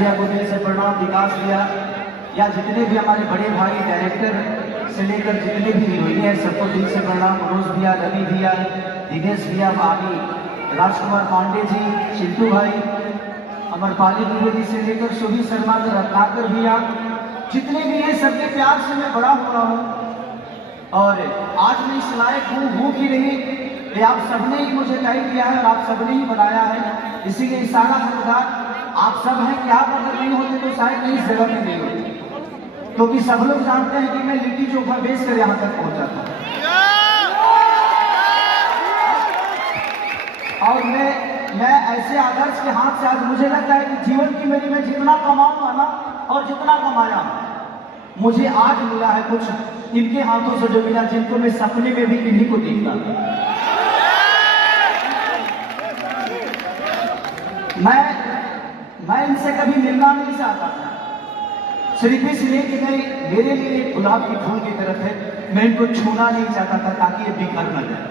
भैया को दिल से प्रणाम, विकास भैया या जितने भी हमारे बड़े भाई डायरेक्टर से लेकर जितने भी हीरोइन हैं सबको दिल से प्रणाम। मनोज भैया, रवि भैया, दिनेश भैया, भाभी राजकुमार पांडे जी, चिंटू भाई, अमरपाली द्विवेदी से लेकर सुभी शर्मा, रत्नाकर भैया, जितने भी हैं सबके प्यार से मैं बड़ा हो रहा हूँ और आज मैं इस लायक हूँ कि नहीं ये आप सबने ही मुझे तय किया है और आप सबने ही बनाया है। इसीलिए सारा हकदार आप सब हैं। क्या अगर नहीं होते तो शायद मैं इस जगह में नहीं होती, क्योंकि सब लोग जानते हैं कि मैं लिट्टी चोखा बेच कर यहाँ तक पहुंचा था और मैं ऐसे आदर्श के हाथ से आज मुझे लगता है कि जीवन की मेरी मैं जितना कमाऊंगा ना और जितना कमाया मुझे आज मिला है कुछ इनके हाथों से जो मिला, जिनको मैं सपने में भी इन्हीं को देखता था। मैं इनसे कभी मिलना नहीं चाहता था, सिर्फ इसलिए कि मेरे लिए गुलाब की फूल की तरफ है, मैं इनको छूना नहीं चाहता था ताकि ये बिखर न जाए।